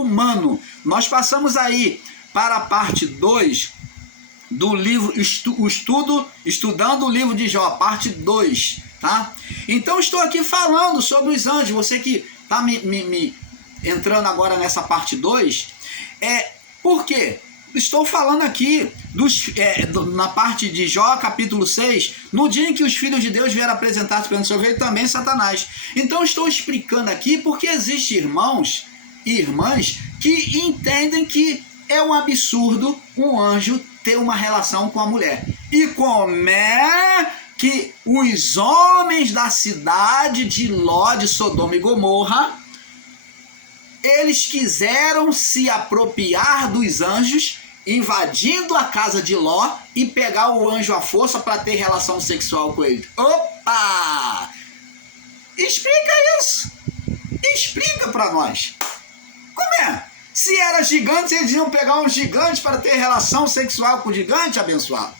humano. Nós passamos aí para a parte 2 do livro, estudando o livro de Jó, parte 2, tá? Então estou aqui falando sobre os anjos. Você que está me entrando agora nessa parte 2, por quê? Estou falando aqui na parte de Jó, capítulo 6, no dia em que os filhos de Deus vieram apresentar-se perante o Senhor, veio também Satanás. Então estou explicando aqui porque existem irmãos e irmãs que entendem que é um absurdo um anjo ter uma relação com a mulher. E como é que os homens da cidade de Ló, de Sodoma e Gomorra, eles quiseram se apropriar dos anjos, invadindo a casa de Ló e pegar o anjo à força para ter relação sexual com ele. Opa! Explica isso! Explica para nós. Como é? Se era gigante, eles iam pegar um gigante para ter relação sexual com o gigante, abençoado?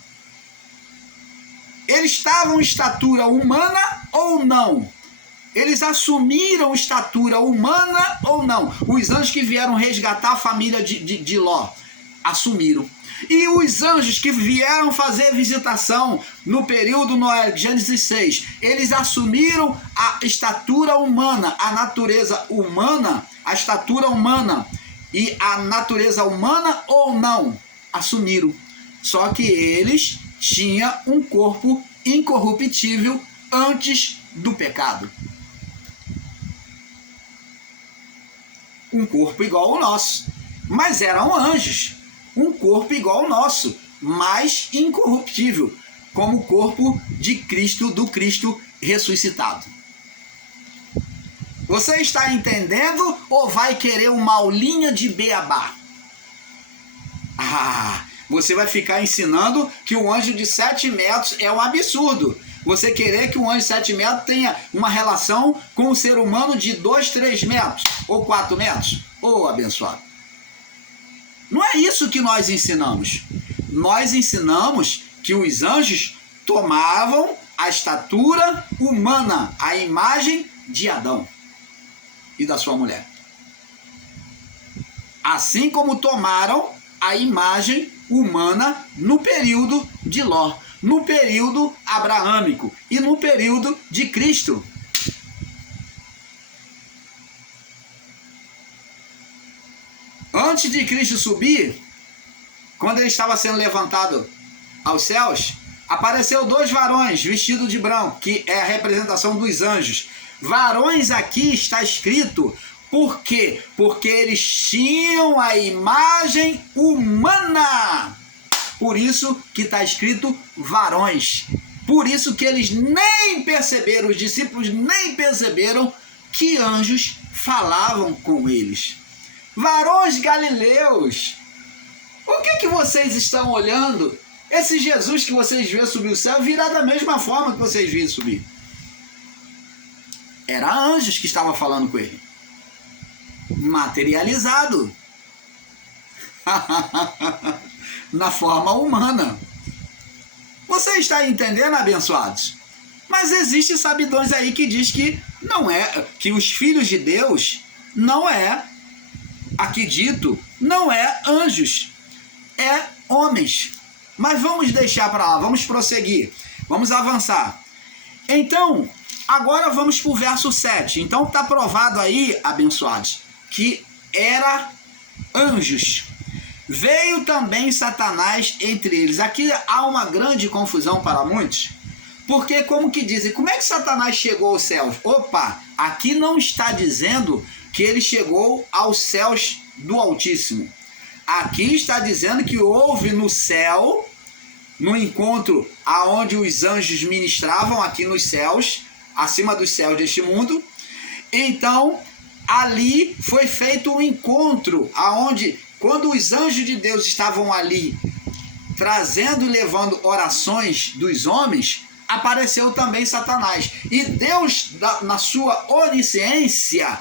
Eles estavam em estatura humana ou não? Eles assumiram estatura humana ou não? Os anjos que vieram resgatar a família de Ló assumiram. E os anjos que vieram fazer visitação no período Noé, Gênesis 6, eles assumiram a estatura humana, a natureza humana, a estatura humana e a natureza humana ou não? Assumiram. Só que eles tinham um corpo incorruptível antes do pecado. Um corpo igual ao nosso, mas eram anjos. Um corpo igual ao nosso, mas incorruptível, como o corpo de Cristo, do Cristo ressuscitado. Você está entendendo ou vai querer uma aulinha de beabá? Você vai ficar ensinando que um anjo de 7 metros é um absurdo. Você querer que um anjo de 7 metros tenha uma relação com um ser humano de 2, 3 metros ou 4 metros? Ô, abençoado. Não é isso que nós ensinamos. Nós ensinamos que os anjos tomavam a estatura humana, a imagem de Adão e da sua mulher. Assim como tomaram a imagem humana no período de Ló, no período abraâmico e no período de Cristo. Antes de Cristo subir, quando ele estava sendo levantado aos céus, apareceu 2 varões vestidos de branco, que é a representação dos anjos. Varões aqui está escrito, por quê? Porque eles tinham a imagem humana. Por isso que está escrito varões. Por isso que eles nem perceberam, os discípulos nem perceberam que anjos falavam com eles. Varões galileus, o que vocês estão olhando? Esse Jesus que vocês viram subir o céu virá da mesma forma que vocês viram subir. Era anjos que estavam falando com ele. Materializado. Na forma humana. Você está entendendo, abençoados? Mas existe sabidões aí que diz que não é, que os filhos de Deus não é, aqui dito, não é anjos, é homens. Mas vamos deixar para lá, vamos prosseguir, vamos avançar. Então, agora vamos para o verso 7. Então está provado aí, abençoados, que era anjos. Veio também Satanás entre eles. Aqui há uma grande confusão para muitos, porque como que dizem, como é que Satanás chegou aos céus? Opa, aqui não está dizendo que ele chegou aos céus do Altíssimo. Aqui está dizendo que houve no céu, no encontro aonde os anjos ministravam aqui nos céus, acima dos céus deste mundo. Então, ali foi feito um encontro aonde, quando os anjos de Deus estavam ali trazendo e levando orações dos homens, apareceu também Satanás. E Deus, na sua onisciência,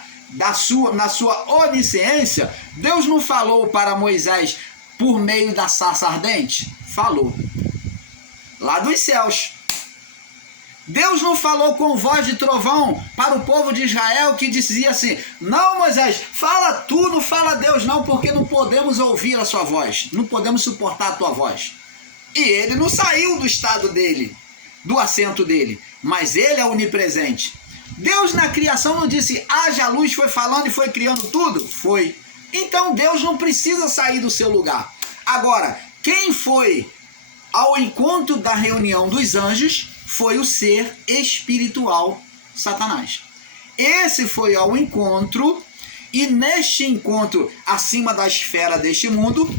Deus não falou para Moisés por meio da sarça ardente? Falou. Lá dos céus. Deus não falou com voz de trovão para o povo de Israel que dizia assim: não, Moisés, fala tu, não fala Deus não, porque não podemos ouvir a sua voz, não podemos suportar a tua voz. E ele não saiu do estado dele, do assento dele, mas ele é onipresente. Deus na criação não disse haja luz, foi falando e foi criando tudo? Foi. Então Deus não precisa sair do seu lugar. Agora, quem foi ao encontro da reunião dos anjos foi o ser espiritual Satanás. Esse foi ao encontro, e neste encontro, acima da esfera deste mundo,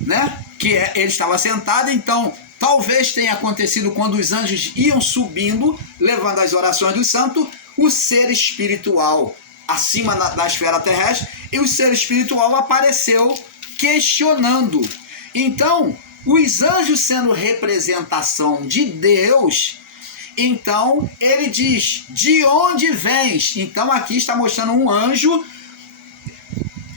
né, ele estava sentado. Então talvez tenha acontecido quando os anjos iam subindo, levando as orações do santo, o ser espiritual acima da esfera terrestre, e o ser espiritual apareceu questionando. Então, os anjos sendo representação de Deus, então ele diz: de onde vens? Então aqui está mostrando um anjo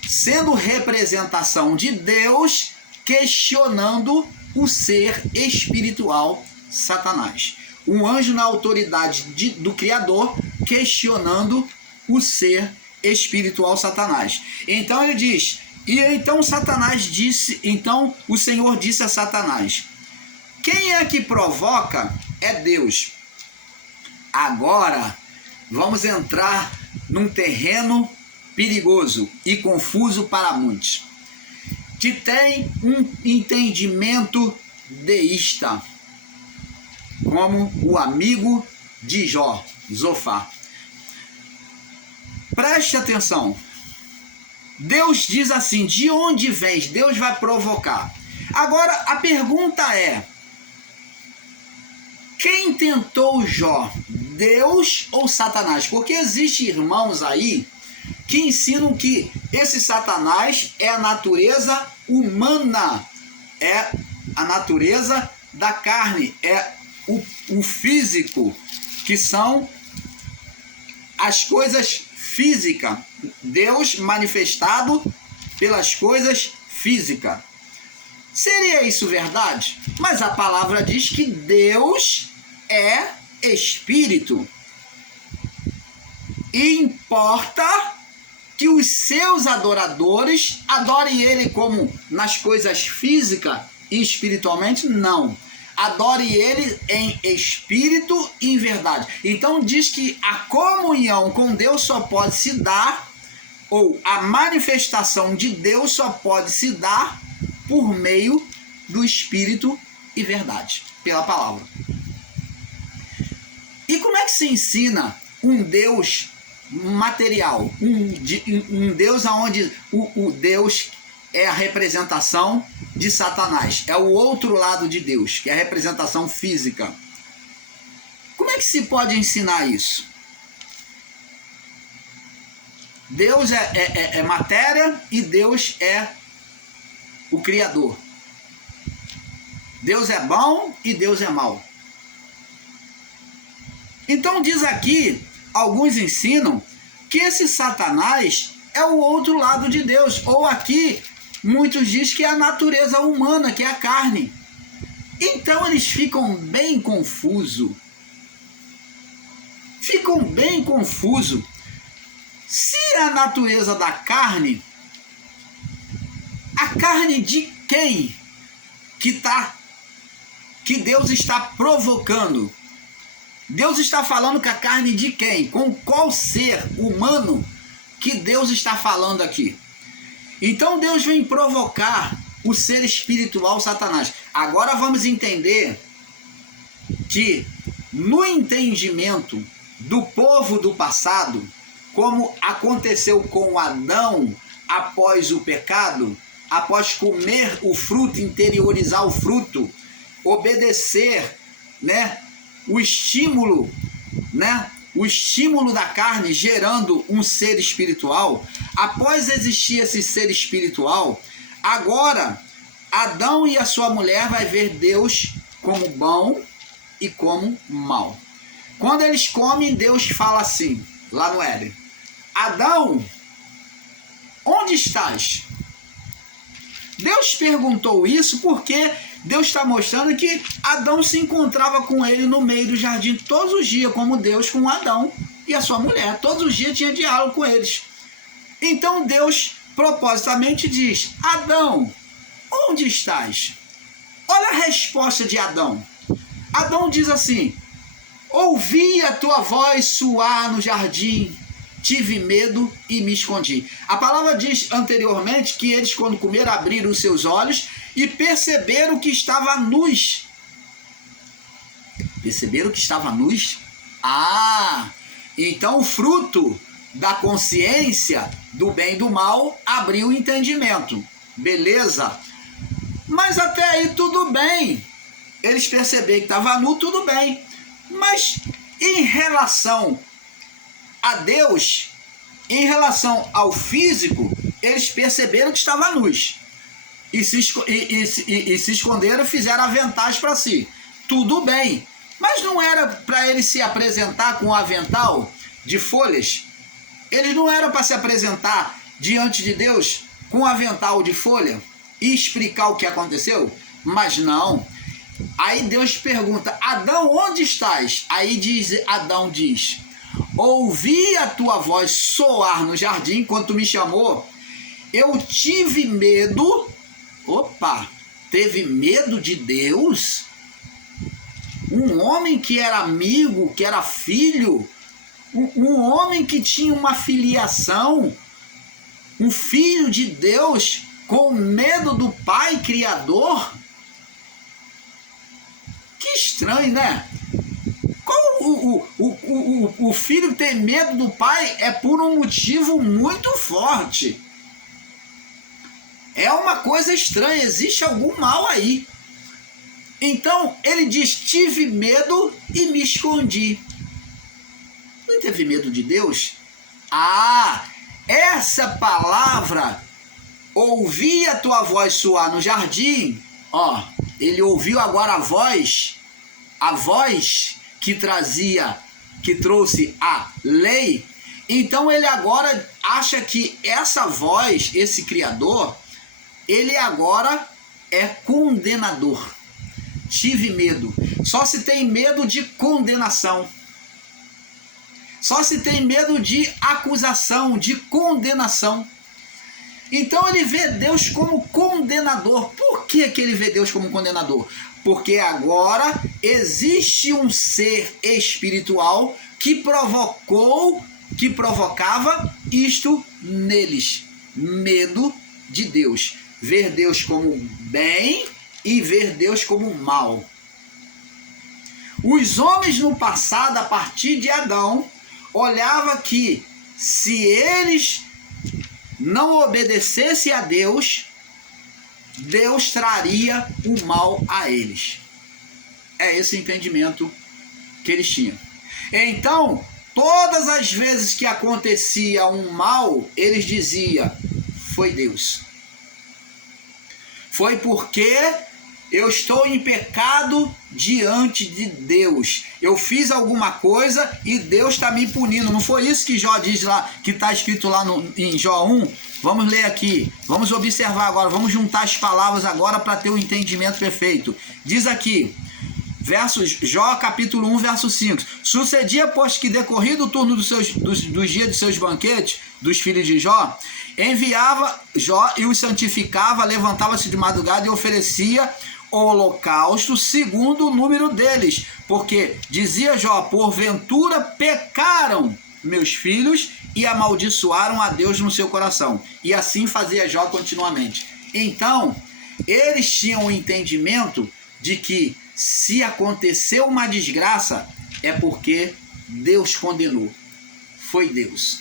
sendo representação de Deus, questionando o ser espiritual Satanás. Um anjo na autoridade do Criador, questionando o ser espiritual Satanás. Então ele diz: e então Satanás disse, então o Senhor disse a Satanás: quem é que provoca? É Deus. Agora vamos entrar num terreno perigoso e confuso para muitos, que tem um entendimento deísta, como o amigo de Jó, Zofar. Preste atenção. Deus diz assim: de onde vens? Deus vai provocar. Agora a pergunta é: quem tentou Jó? Deus ou Satanás? Porque existem irmãos aí que ensinam que esse Satanás é a natureza humana, é a natureza da carne, é o físico, que são as coisas físicas. Deus manifestado pelas coisas físicas. Seria isso verdade? Mas a palavra diz que Deus é espírito. E importa que os seus adoradores adorem ele como nas coisas físicas e espiritualmente? Não. Adore ele em espírito e em verdade. Então diz que a comunhão com Deus só pode se dar, ou a manifestação de Deus só pode se dar por meio do espírito e verdade, pela palavra. E como é que se ensina um Deus material, um Deus onde o Deus é a representação de Satanás, é o outro lado de Deus, que é a representação física? Como é que se pode ensinar isso? Deus é matéria e Deus é o Criador. Deus é bom e Deus é mau. Então diz aqui, alguns ensinam que esse Satanás é o outro lado de Deus, ou aqui muitos dizem que é a natureza humana, que é a carne. Então eles ficam bem confusos. Se a natureza da carne, a carne de quem que Deus está provocando? Deus está falando com a carne de quem? Com qual ser humano que Deus está falando aqui? Então Deus vem provocar o ser espiritual Satanás. Agora vamos entender que no entendimento do povo do passado, como aconteceu com Adão após o pecado, após comer o fruto, interiorizar o fruto, obedecer, né, o estímulo da carne, gerando um ser espiritual. Após existir esse ser espiritual, agora Adão e a sua mulher vai ver Deus como bom e como mal. Quando eles comem, Deus fala assim, lá no Éden: Adão, onde estás? Deus perguntou isso porque Deus está mostrando que Adão se encontrava com ele no meio do jardim todos os dias, como Deus com Adão e a sua mulher. Todos os dias tinha diálogo com eles. Então Deus propositamente diz: Adão, onde estás? Olha a resposta de Adão. Adão diz assim: ouvi a tua voz soar no jardim, tive medo e me escondi. A palavra diz anteriormente que eles, quando comeram, abriram os seus olhos e perceberam que estava nus. Perceberam que estava nus? Ah, então o fruto da consciência do bem e do mal abriu o entendimento. Beleza? Mas até aí tudo bem. Eles perceberam que estava nu, tudo bem. Mas em relação a Deus, em relação ao físico, eles perceberam que estava nus. E se esconderam, fizeram aventais para si. Tudo bem. Mas não era para eles se apresentar com um avental de folhas? Eles não eram para se apresentar diante de Deus com um avental de folha e explicar o que aconteceu? Mas não. Aí Deus pergunta: Adão, onde estás? Aí Adão diz: ouvi a tua voz soar no jardim quando tu me chamou. Eu tive medo. Opa, teve medo de Deus? Um homem que era amigo, que era filho, um homem que tinha uma filiação, um filho de Deus com medo do Pai Criador? Que estranho, né? Como o filho ter medo do pai é por um motivo muito forte. É uma coisa estranha, existe algum mal aí. Então ele diz: tive medo e me escondi. Não teve medo de Deus? Ah, essa palavra, ouvi a tua voz soar no jardim. Ó, ele ouviu agora a voz que trouxe a lei. Então ele agora acha que essa voz, esse Criador, ele agora é condenador. Tive medo. Só se tem medo de condenação. Só se tem medo de acusação, de condenação. Então ele vê Deus como condenador. Por que ele vê Deus como condenador? Porque agora existe um ser espiritual que provocava isto neles. Medo de Deus. Ver Deus como bem e ver Deus como mal. Os homens no passado, a partir de Adão, olhavam que se eles não obedecessem a Deus, Deus traria o mal a eles. É esse entendimento que eles tinham. Então, todas as vezes que acontecia um mal, eles diziam: foi Deus. Foi porque eu estou em pecado diante de Deus. Eu fiz alguma coisa e Deus está me punindo. Não foi isso que Jó diz lá, que está escrito lá em Jó 1? Vamos ler aqui. Vamos observar agora. Vamos juntar as palavras agora para ter o entendimento perfeito. Diz aqui, Jó capítulo 1, verso 5. Sucedia, pois, que decorrido o turno dos dias de seus banquetes, dos filhos de Jó, enviava Jó e os santificava, levantava-se de madrugada e oferecia o holocausto segundo o número deles, porque dizia Jó: porventura pecaram meus filhos e amaldiçoaram a Deus no seu coração. E assim fazia Jó continuamente. Então, eles tinham o entendimento de que se aconteceu uma desgraça, é porque Deus condenou. Foi Deus.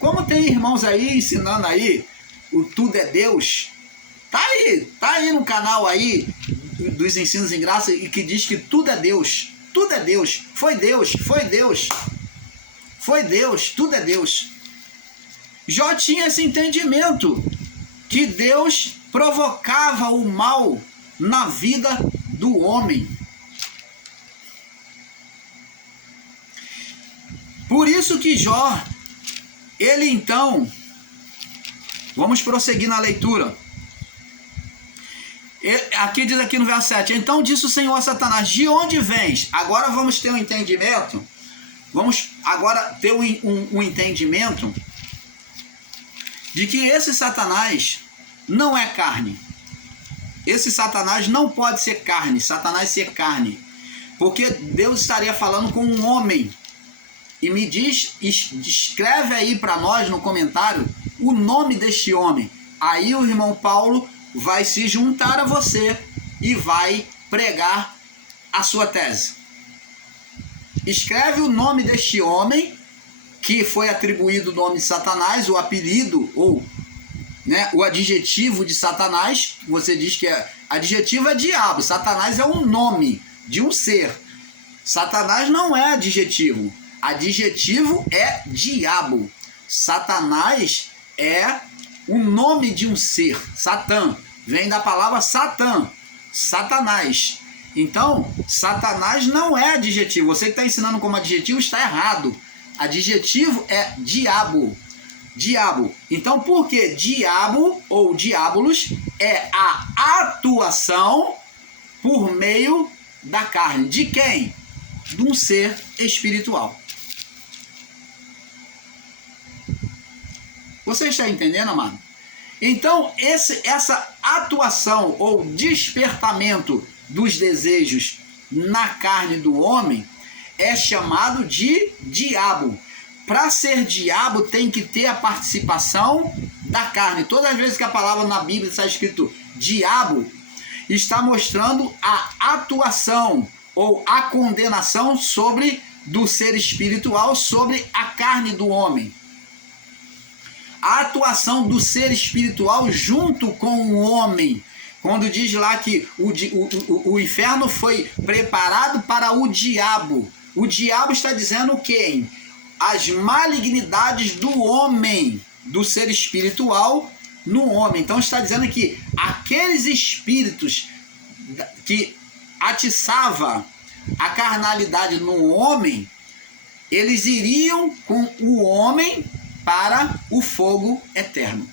Como tem irmãos aí ensinando aí, o tudo é Deus, tá aí no canal aí dos ensinos em graça, e que diz que tudo é Deus, foi Deus, tudo é Deus. Jó tinha esse entendimento, que Deus provocava o mal na vida do homem. Por isso que Jó, ele então, vamos prosseguir na leitura. Aqui diz aqui no verso 7, então disse o Senhor a Satanás, de onde vens? Agora vamos ter um entendimento, vamos agora ter um entendimento de que esse Satanás não é carne. Esse Satanás não pode ser carne, Satanás ser carne. Porque Deus estaria falando com um homem. E me escreve aí para nós no comentário o nome deste homem. Aí o irmão Paulo vai se juntar a você e vai pregar a sua tese. Escreve o nome deste homem, que foi atribuído o nome de Satanás, o apelido ou o adjetivo de Satanás. Você diz que adjetivo é diabo, Satanás é um nome de um ser. Satanás não é adjetivo, adjetivo é diabo. Satanás é o nome de um ser, Satã, vem da palavra Satã, Satanás. Então, Satanás não é adjetivo, você que está ensinando como adjetivo está errado. Adjetivo é diabo. Diabo. Então, por que diabo ou diabolos é a atuação por meio da carne? De quem? De um ser espiritual. Você está entendendo, amado? Então, essa atuação ou despertamento dos desejos na carne do homem é chamado de diabo. Para ser diabo tem que ter a participação da carne. Todas as vezes que a palavra na Bíblia está escrito diabo, está mostrando a atuação ou a condenação do ser espiritual sobre a carne do homem. A atuação do ser espiritual junto com o homem. Quando diz lá que o inferno foi preparado para o diabo. O diabo está dizendo quem? As malignidades do homem, do ser espiritual no homem. Então está dizendo que aqueles espíritos que atiçava a carnalidade no homem, eles iriam com o homem para o fogo eterno.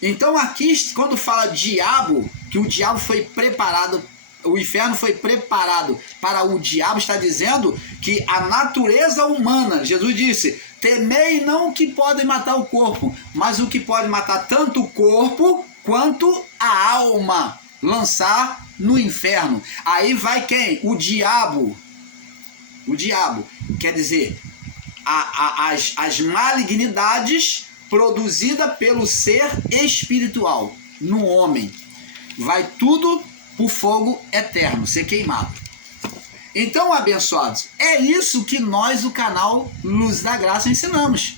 Então aqui, quando fala diabo, que o diabo foi preparado, o inferno foi preparado para o diabo, está dizendo que a natureza humana, Jesus disse, temei não o que pode matar o corpo, mas o que pode matar tanto o corpo quanto a alma, lançar no inferno. Aí vai quem? O diabo. O diabo, quer dizer, as malignidades produzidas pelo ser espiritual no homem. Vai tudo por fogo eterno, ser queimado. Então, abençoados, é isso que nós, o canal Luz da Graça, ensinamos.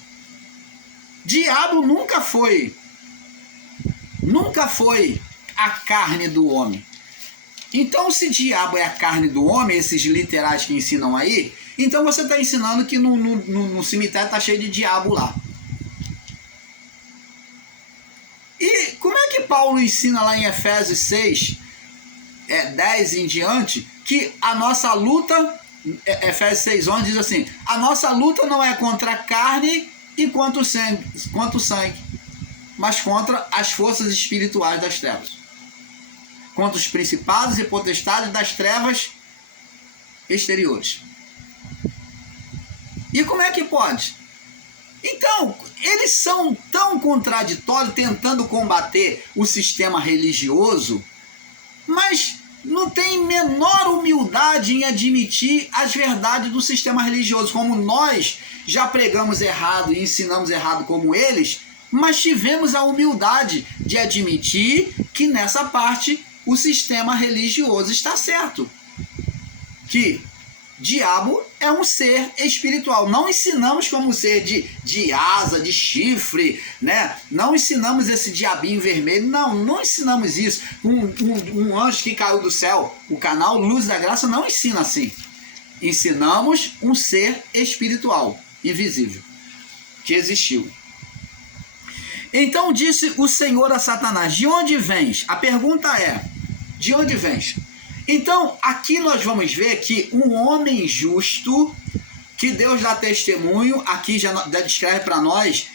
Diabo nunca foi a carne do homem. Então, se diabo é a carne do homem, esses literais que ensinam aí, então você está ensinando que no cemitério está cheio de diabo lá. E como é que Paulo ensina lá em Efésios 6, 10 em diante, que a nossa luta, Efésios 6:11 diz assim, a nossa luta não é contra a carne e quanto sangue, mas contra as forças espirituais das trevas, contra os principados e potestades das trevas exteriores. E como é que pode? Então, eles são tão contraditórios, tentando combater o sistema religioso, mas não tem menor humildade em admitir as verdades do sistema religioso. Como nós já pregamos errado e ensinamos errado como eles, mas tivemos a humildade de admitir que nessa parte o sistema religioso está certo. Que diabo é um ser espiritual. Não ensinamos como ser de asa, de chifre, né? Não ensinamos esse diabinho vermelho. Não ensinamos isso. Um anjo que caiu do céu. O canal Luz da Graça não ensina assim. Ensinamos um ser espiritual, invisível, que existiu. Então disse o Senhor a Satanás, de onde vens? A pergunta é, de onde vens? Então, aqui nós vamos ver que um homem justo, que Deus dá testemunho, aqui já descreve para nós,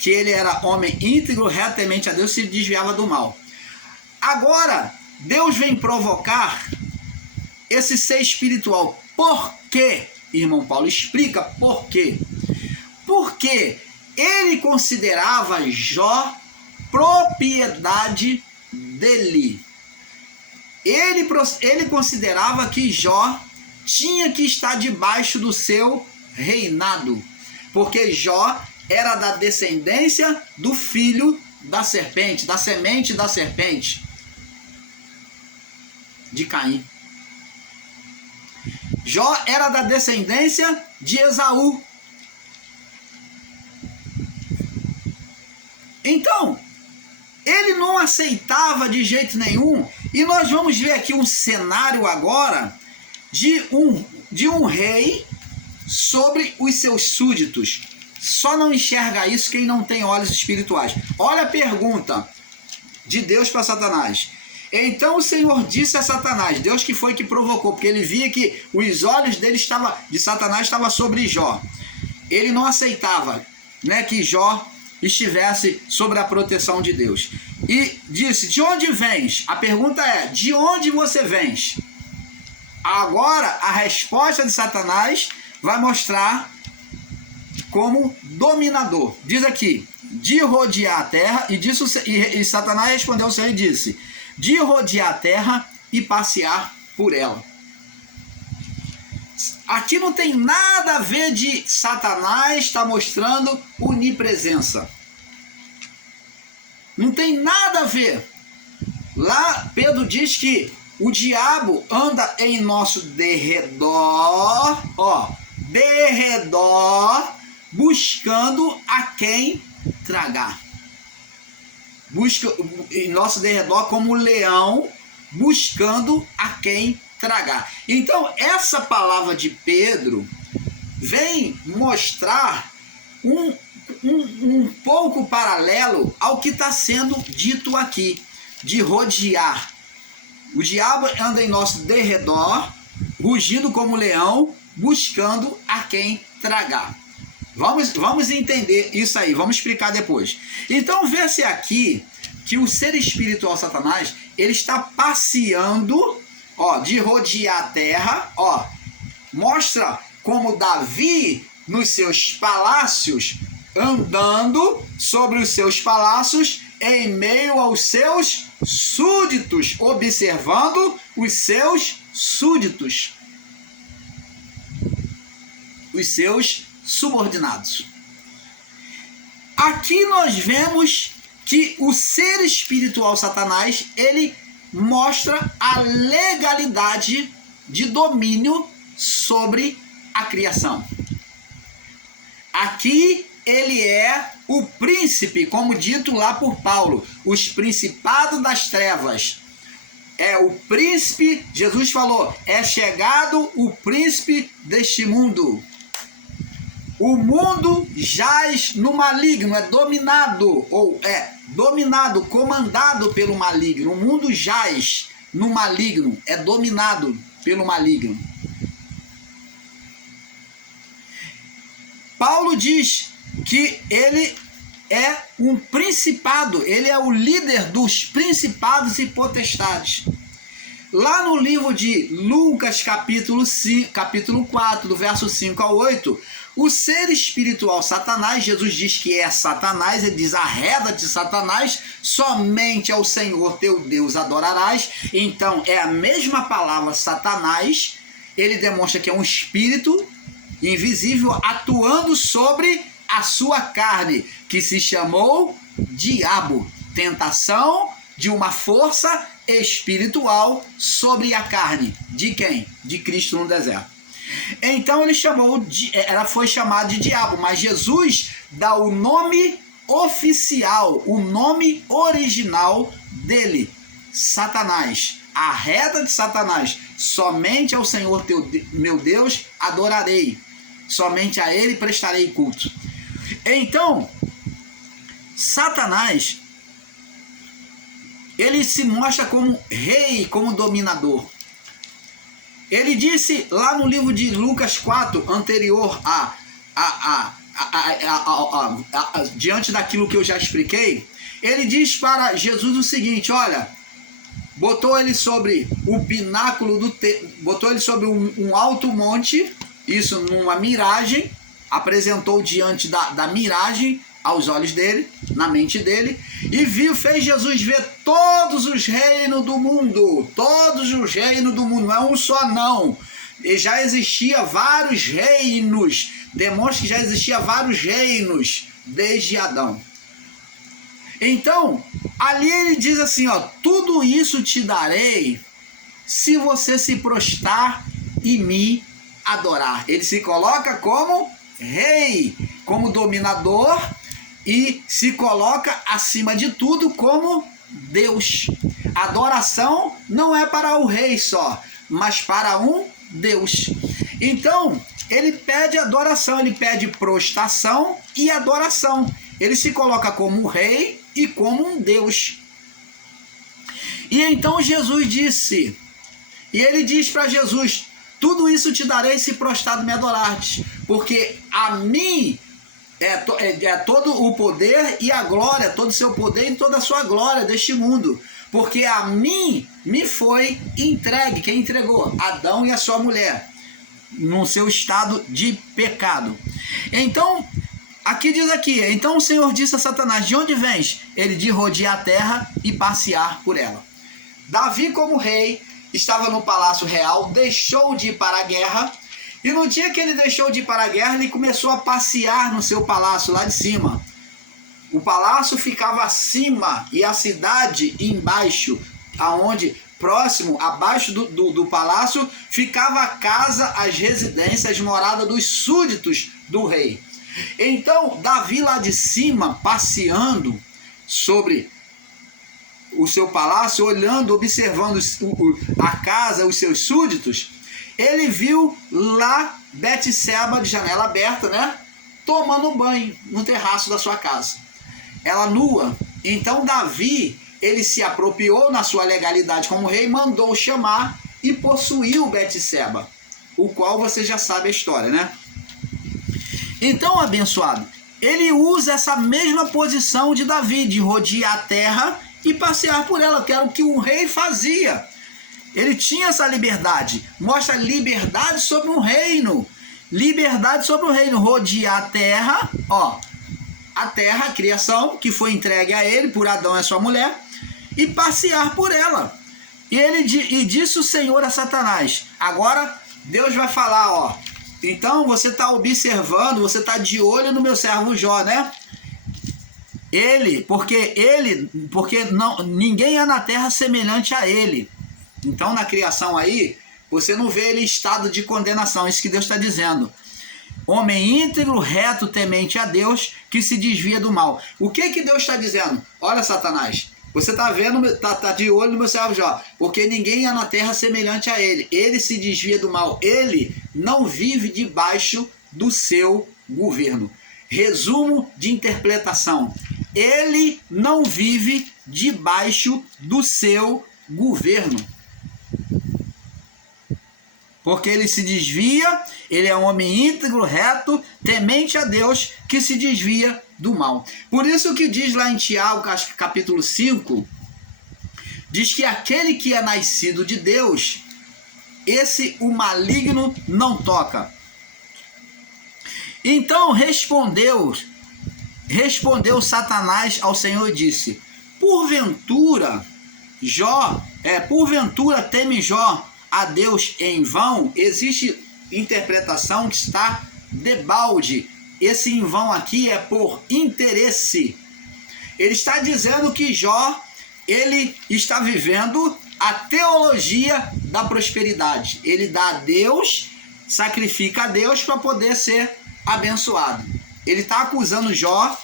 que ele era homem íntegro, retamente a Deus, se desviava do mal. Agora, Deus vem provocar esse ser espiritual. Por quê? Irmão Paulo explica por quê. Porque ele considerava Jó propriedade dele. Ele considerava que Jó tinha que estar debaixo do seu reinado, porque Jó era da descendência do filho da serpente, da semente da serpente, de Caim. Jó era da descendência de Esaú. Então, ele não aceitava de jeito nenhum, e nós vamos ver aqui um cenário agora de um rei sobre os seus súditos. Só não enxerga isso quem não tem olhos espirituais. Olha a pergunta de Deus para Satanás. Então o Senhor disse a Satanás, Deus que foi que provocou, porque ele via que os olhos dele de Satanás estavam sobre Jó. Ele não aceitava, né, que Jó estivesse sob a proteção de Deus. E disse, de onde vens? A pergunta é, de onde você vens? Agora a resposta de Satanás vai mostrar como dominador. Diz aqui, de rodear a terra, e Satanás respondeu ao Senhor e disse, de rodear a terra e passear por ela. Aqui não tem nada a ver de Satanás estar mostrando onipresença. Não tem nada a ver. Lá Pedro diz que o diabo anda em nosso derredor, buscando a quem tragar. Busca em nosso derredor como leão, buscando a quem tragar. Então, essa palavra de Pedro vem mostrar um pouco paralelo ao que está sendo dito aqui, de rodear. O diabo anda em nosso derredor, rugindo como leão, buscando a quem tragar. Vamos entender isso aí, vamos explicar depois. Então, vê-se aqui que o ser espiritual Satanás, ele está passeando, de rodear a terra, mostra como Davi, nos seus palácios, andando sobre os seus palácios, em meio aos seus súditos, observando os seus súditos, os seus subordinados. Aqui nós vemos que o ser espiritual Satanás, ele mostra a legalidade de domínio sobre a criação. Aqui ele é o príncipe, como dito lá por Paulo, os principados das trevas. É o príncipe, Jesus falou, é chegado o príncipe deste mundo. O mundo jaz no maligno, é dominado, comandado pelo maligno. O mundo jaz no maligno, é dominado pelo maligno. Paulo diz que ele é um principado, ele é o líder dos principados e potestades. Lá no livro de Lucas, capítulo 4, do verso 5 ao 8, o ser espiritual Satanás, Jesus diz que é Satanás, ele diz, arreda-te, Satanás, somente ao Senhor teu Deus adorarás. Então, é a mesma palavra Satanás, ele demonstra que é um espírito invisível atuando sobre a sua carne, que se chamou diabo, tentação de uma força espiritual sobre a carne. De quem? De Cristo no deserto. Então ele foi chamado de diabo, mas Jesus dá o nome oficial, o nome original dele, Satanás. Arreda de Satanás, somente ao Senhor meu Deus adorarei, somente a ele prestarei culto. Então, Satanás, ele se mostra como rei, como dominador. Ele disse lá no livro de Lucas 4, anterior diante daquilo que eu já expliquei, ele diz para Jesus o seguinte, olha, botou ele sobre o pináculo botou ele sobre um alto monte, isso numa miragem, apresentou diante da miragem aos olhos dele, na mente dele, e fez Jesus ver todos os reinos do mundo, não é um só não, e já existia vários reinos, demonstra que já existia vários reinos desde Adão. Então, ali ele diz assim, ó, tudo isso te darei se você se prostrar e me adorar. Ele se coloca como rei, como dominador e se coloca acima de tudo como Deus. Adoração não é para o rei só, mas para um Deus. Então, ele pede adoração, ele pede prostração e adoração. Ele se coloca como rei e como um Deus. E então Jesus disse, e ele diz para Jesus, tudo isso te darei se prostrado me adorares, porque a mim é todo o poder e a glória, todo o seu poder e toda a sua glória deste mundo, porque a mim me foi entregue. Quem entregou? Adão e a sua mulher, no seu estado de pecado. Então, aqui diz aqui, então o Senhor disse a Satanás, de onde vens? Ele de rodear a terra e passear por ela. Davi, como rei, estava no palácio real, deixou de ir para a guerra, e no dia que ele deixou de ir para a guerra, ele começou a passear no seu palácio, lá de cima. O palácio ficava acima e a cidade embaixo, aonde, próximo, abaixo do palácio, ficava a casa, as residências, as moradas dos súditos do rei. Então, Davi lá de cima, passeando sobre o seu palácio, olhando, observando a casa, os seus súditos, ele viu lá Betseba, de janela aberta, né, tomando banho no terraço da sua casa. Ela nua. Então Davi, ele se apropriou na sua legalidade como rei, mandou chamar e possuiu Betseba, o qual você já sabe a história, né? Então, abençoado, ele usa essa mesma posição de Davi, de rodear a terra e passear por ela, que era o que um rei fazia. Ele tinha essa liberdade, mostra liberdade sobre um reino, rodear a terra, ó, a terra, a criação, que foi entregue a ele por Adão e a sua mulher, e passear por ela. E disse o Senhor a Satanás, agora Deus vai falar, ó, então você está observando, você está de olho no meu servo Jó, né? Porque não, ninguém é na terra semelhante a ele. Então, na criação aí, você não vê ele em estado de condenação, isso que Deus está dizendo. Homem íntegro, reto, temente a Deus, que se desvia do mal. O que Deus está dizendo? Olha, Satanás, você está vendo, tá de olho no meu servo Jó, porque ninguém é na terra semelhante a ele. Ele se desvia do mal, ele não vive debaixo do seu governo. Resumo de interpretação: ele não vive debaixo do seu governo, porque ele se desvia, ele é um homem íntegro, reto, temente a Deus, que se desvia do mal. Por isso que diz lá em Tiago, capítulo 5, diz que aquele que é nascido de Deus, esse o maligno não toca. Então respondeu Satanás ao Senhor e disse, porventura teme Jó a Deus em vão? Existe interpretação que está debalde. Esse em vão aqui é por interesse. Ele está dizendo que Jó, ele está vivendo a teologia da prosperidade. Ele dá a Deus, sacrifica a Deus para poder ser abençoado. Ele está acusando Jó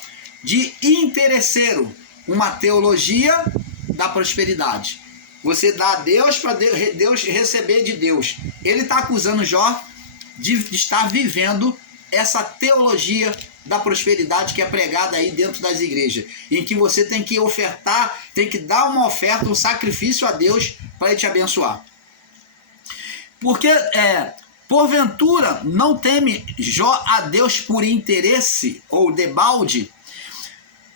de interesseiro, uma teologia da prosperidade. Você dá a Deus para Deus receber de Deus. Ele está acusando Jó de estar vivendo essa teologia da prosperidade que é pregada aí dentro das igrejas, em que você tem que ofertar, tem que dar uma oferta, um sacrifício a Deus para ele te abençoar. Porque porventura não teme Jó a Deus por interesse ou debalde?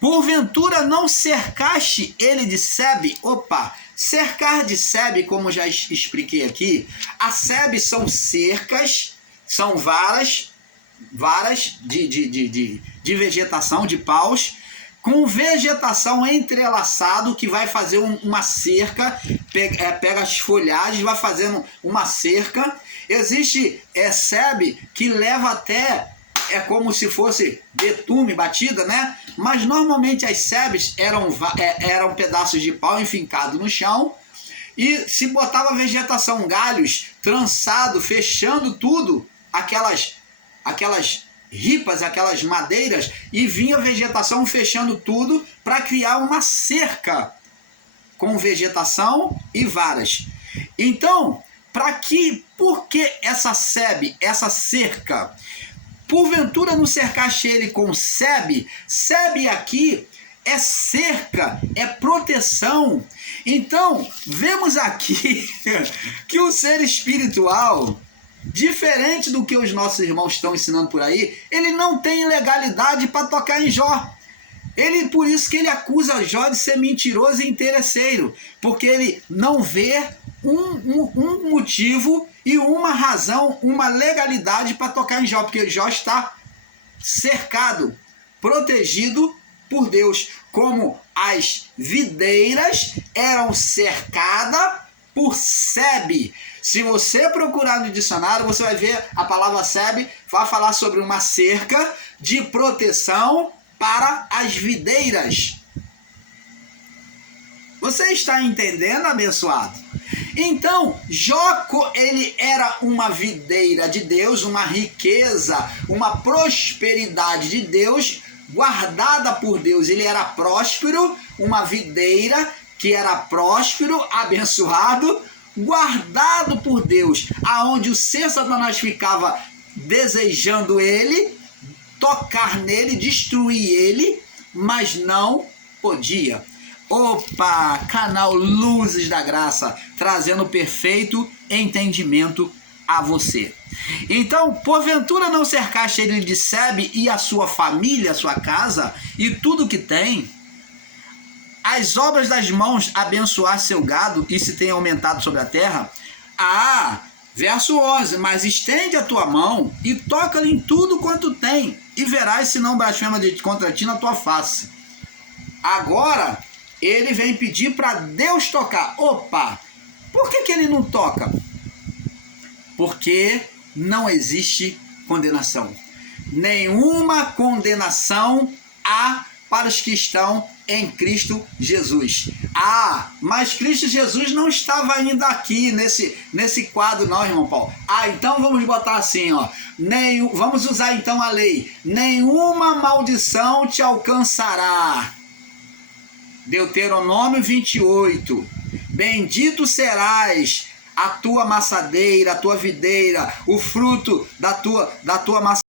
porventura não cercaste ele de sebe? Opa, cercar de sebe, como já expliquei aqui, a sebe são cercas, são varas de vegetação, de paus, com vegetação entrelaçado, que vai fazer uma cerca, pega as folhagens, vai fazendo uma cerca. Existe sebe que leva até, como se fosse betume, batida, né? Mas normalmente as sebes eram pedaços de pau enfincado no chão, e se botava vegetação, galhos, trançado, fechando tudo, aquelas ripas, aquelas madeiras, e vinha vegetação fechando tudo para criar uma cerca com vegetação e varas. Então, por que essa sebe, essa cerca? Porventura não cercaste ele com sebe? Sebe aqui é cerca, é proteção. Então, vemos aqui que o ser espiritual, diferente do que os nossos irmãos estão ensinando por aí, ele não tem legalidade para tocar em Jó. Por isso que ele acusa Jó de ser mentiroso e interesseiro, porque ele não vê um motivo e uma razão, uma legalidade para tocar em Jó, porque Jó está cercado, protegido por Deus, como as videiras eram cercadas por sebe. Se você procurar no dicionário, você vai ver a palavra sebe, vai falar sobre uma cerca de proteção para as videiras. Você está entendendo, abençoado? Então, Jó, ele era uma videira de Deus, uma riqueza, uma prosperidade de Deus, guardada por Deus. Ele era próspero, uma videira que era próspero, abençoado, guardado por Deus, aonde o ser Satanás ficava desejando ele, tocar nele, destruir ele, mas não podia. Opa, canal Luzes da Graça, trazendo perfeito entendimento a você. Então, porventura não cercaste ele de sebe e a sua família, a sua casa e tudo que tem? As obras das mãos abençoar seu gado e se tem aumentado sobre a terra? Verso 11, mas estende a tua mão e toca-lhe em tudo quanto tem, e verás se não blasfema contra ti na tua face. Agora, ele vem pedir para Deus tocar. Opa, por que ele não toca? Porque não existe condenação. Nenhuma condenação há para os que estão em Cristo Jesus. Mas Cristo Jesus não estava ainda aqui nesse quadro não, irmão Paulo. Então vamos botar assim, ó. Vamos usar então a lei. Nenhuma maldição te alcançará. Deuteronômio 28. Bendito serás a tua maçadeira, a tua videira, o fruto da tua maçadeira,